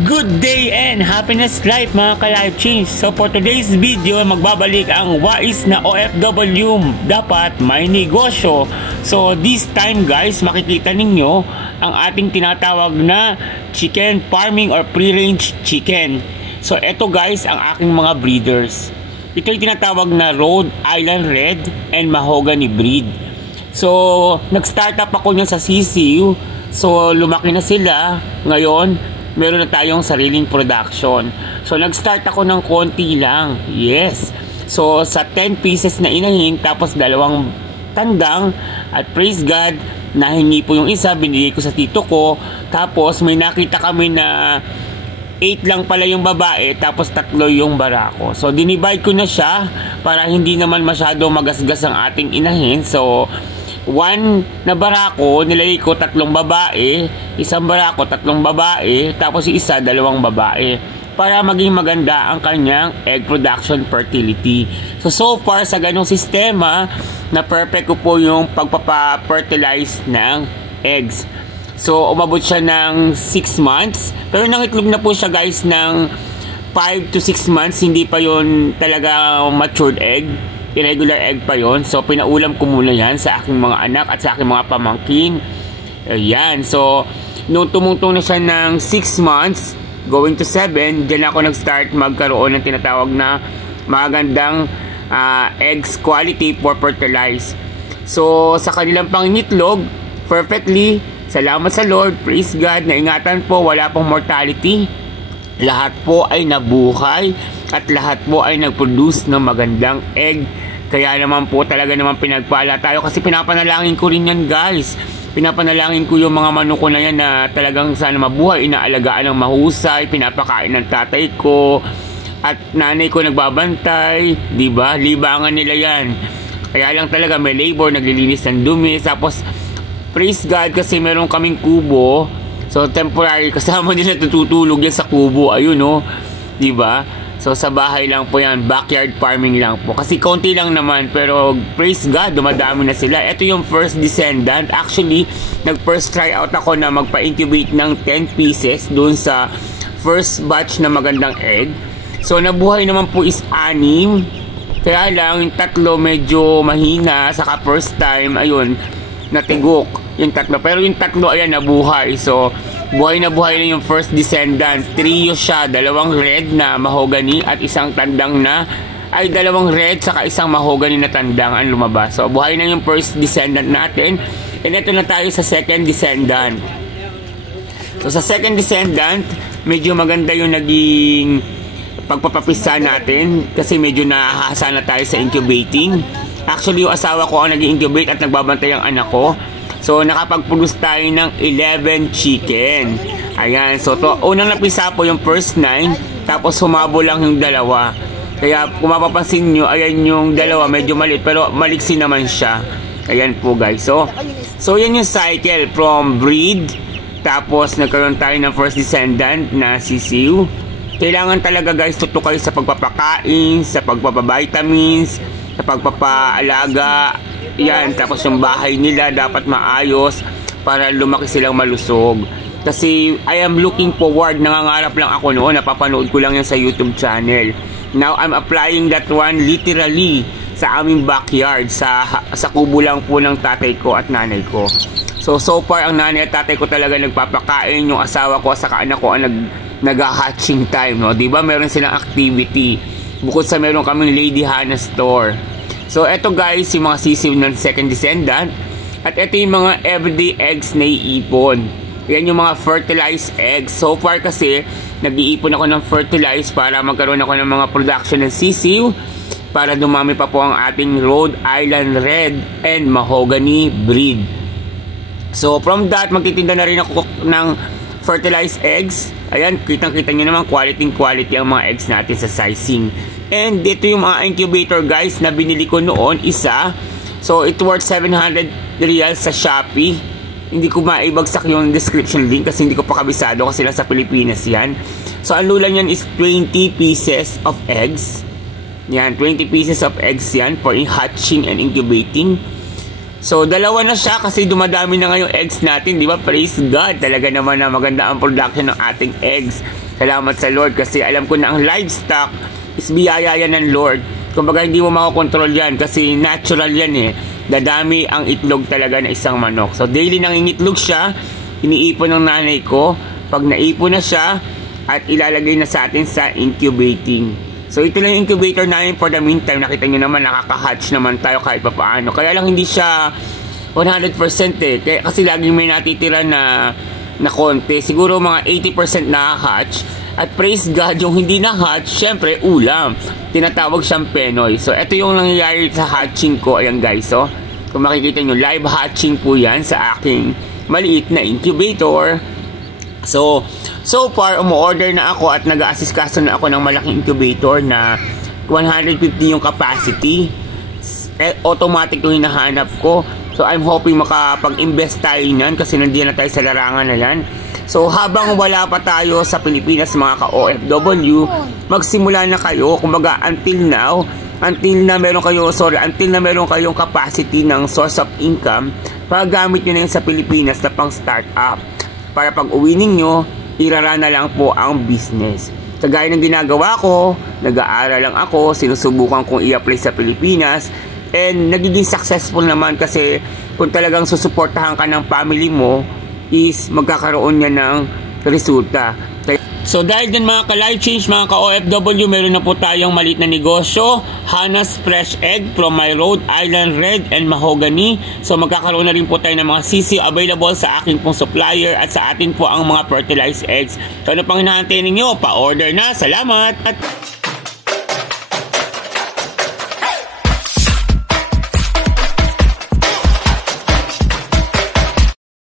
Good day and happiness life mga ka-life change. So for today's video, magbabalik ang wais na OFW dapat may negosyo. So this time guys, makikita ninyo ang ating tinatawag na chicken farming or free-range chicken. So eto guys ang aking mga breeders. Ito yung tinatawag na Rhode Island Red and Mahogany breed. So nag-start up ako niyan sa CCU. So lumaki na sila. Ngayon meron na tayong sariling production. So nag-start ako ng konti lang. Yes. So sa 10 pieces na inahin, tapos 2 tandang, at praise God, nahingi po yung isa, binigay ko sa tito ko. Tapos may nakita kami na 8 lang pala yung babae, tapos 3 yung barako. So dinivide ko na siya para hindi naman masyado magasgas ang ating inahin. So 1 na barako, nilagay ko 3 babae, 1 barako, 3 babae, tapos yung isa 2 babae, para maging maganda ang kanyang egg production fertility. So far sa ganong sistema, na perfect ko po yung pagpapa-fertilize ng eggs. So umabot siya ng 6 months, pero nangitlog na po siya guys ng 5 to 6 months, hindi pa yon talaga matured egg. Irregular egg pa yon. So pinaulam ko muna yan sa aking mga anak at sa aking mga pamangkin. Ayan. So nung tumungtong na siya ng 6 months going to 7, dyan ako nag-start magkaroon ng tinatawag na magandang eggs quality for fertilize. So sa kanilang pangingitlog, perfectly, salamat sa Lord, praise God, naingatan po, wala pong mortality. Lahat po ay nabuhay at lahat po ay nag-produce ng magandang egg. Kaya naman po talaga naman pinagpala tayo, kasi pinapanalangin ko rin yan guys. Pinapanalangin ko yung mga manok ko na yan na talagang sana mabuhay, inaalagaan ng mahusay, pinapakain ng tatay ko at nanay ko nagbabantay, diba? Libangan nila yan. Kaya lang talaga may labor, naglilinis ng dumi. Tapos praise God kasi meron kaming kubo. So temporary, kasama nila tutulog yan sa kubo. Ayun no, diba? So sa bahay lang po yan, backyard farming lang po. Kasi konti lang naman, pero praise God, dumadami na sila. Ito yung first descendant. Actually, nag-first try out ako na magpa-incubate ng 10 pieces doon sa first batch na magandang egg. So nabuhay naman po is 6. Kaya lang, yung 3 medyo mahina. Saka first time, ayun, natigok yung 3. Pero yung 3, ayan, nabuhay. So buhay na yung first descendant. Trio siya, 2 red na mahogany at 1 tandang na, ay 2 red saka 1 mahogany na tandang ang lumabas. So buhay na yung first descendant natin. And ito na tayo sa second descendant. So sa second descendant, medyo maganda yung naging pagpapapisa natin, kasi medyo nahahasa na tayo sa incubating. Actually yung asawa ko ang nag-incubate at nagbabantay ang anak ko. So nakapag-produce tayo ng 11 chicken. Ayan. So to, unang napisa po yung first 9. Tapos humabo lang yung 2. Kaya kung mapapansin nyo, ayan yung 2 medyo maliit, pero maliksi naman siya. Ayan po guys. So yan yung cycle from breed. Tapos nagkaroon tayo ng first descendant na CCU. Kailangan talaga guys tutok kayo sa pagpapakain, sa pagpapavitamins, sa pagpapaalaga. Yan, tapos yung bahay nila dapat maayos para lumaki silang malusog. Kasi I am looking forward, nangangarap lang ako noon, napapanood ko lang yan sa YouTube channel. Now I'm applying that one literally sa aming backyard, sa kubo lang po ng tatay ko at nanay ko. So far ang nanay at tatay ko talaga nagpapakain, yung asawa ko sa anak ko ang nag-hatching time, no? Diba meron silang activity bukod sa meron kaming Lady Hannah store. So eto guys yung mga sisiw ng second descendant. At eto yung mga everyday eggs na iipon. Yan yung mga fertilized eggs. So far kasi nag-iipon ako ng fertilized para magkaroon ako ng mga production ng sisiw, para dumami pa po ang ating Rhode Island Red and Mahogany breed. So from that, magtitinda na rin ako ng fertilized eggs. Ayan, kitang-kita nyo naman quality ang mga eggs natin sa sizing. And dito yung mga incubator guys na binili ko noon, isa. So it worth 700 reals sa Shopee. Hindi ko maibagsak yung description link kasi hindi ko pa kabisado, kasi lang sa Pilipinas yan. So ang lulan yan is 20 pieces of eggs. Yan, 20 pieces of eggs yan for hatching and incubating. So, 2 na siya kasi dumadami na ngayong eggs natin, di ba? Praise God. Talaga naman na maganda ang production ng ating eggs. Salamat sa Lord kasi alam ko na ang livestock is biyaya yan ng Lord. Kumbaga hindi mo makokontrol yan kasi natural yan eh. Dadami ang itlog talaga ng isang manok. So daily nangingitlog siya, iniipon ng nanay ko. Pag naipon na siya, at ilalagay na sa atin sa incubating. So ito lang yung incubator namin for the meantime. Nakita nyo naman nakaka-hatch naman tayo kahit pa paano. Kaya lang hindi siya 100% eh. Kasi laging may natitira na konti. Siguro mga 80% na-hatch. At praise God, yung hindi na-hatch, syempre ulam. Tinatawag siyang penoy. So ito yung nangyayari sa hatching ko. Ayan guys, oh. Kung makikita nyo, live hatching po yan sa aking maliit na incubator. So far, umu-order na ako at nag-a-assist na ako ng malaking incubator na 150 yung capacity. Automatic yung hinahanap ko. So I'm hoping makapag-invest tayo niyan kasi nandiyan na tayo sa larangan na yan. So habang wala pa tayo sa Pilipinas mga ka-OFW, magsimula na kayo. Kumbaga until na meron kayong capacity ng source of income, paggamit nyo na yun sa Pilipinas na pang start-up. Para pag uwi ninyo, irara na lang po ang business. Kagaya ng ginagawa ko, nag-aaral lang ako, sinusubukan kong i-apply sa Pilipinas. And nagiging successful naman kasi kung talagang susuportahan ka ng family mo is magkakaroon niya ng resulta. So dahil din mga ka-life change, mga ka-OFW, meron na po tayong maliit na negosyo, Hannah's Fresh Egg from my Rhode Island Red and Mahogany. So magkakaroon na rin po tayo ng mga sisiw available sa akin pong supplier at sa atin po ang mga fertilized eggs. So ano pang hinahantay ninyo? Pa-order na. Salamat!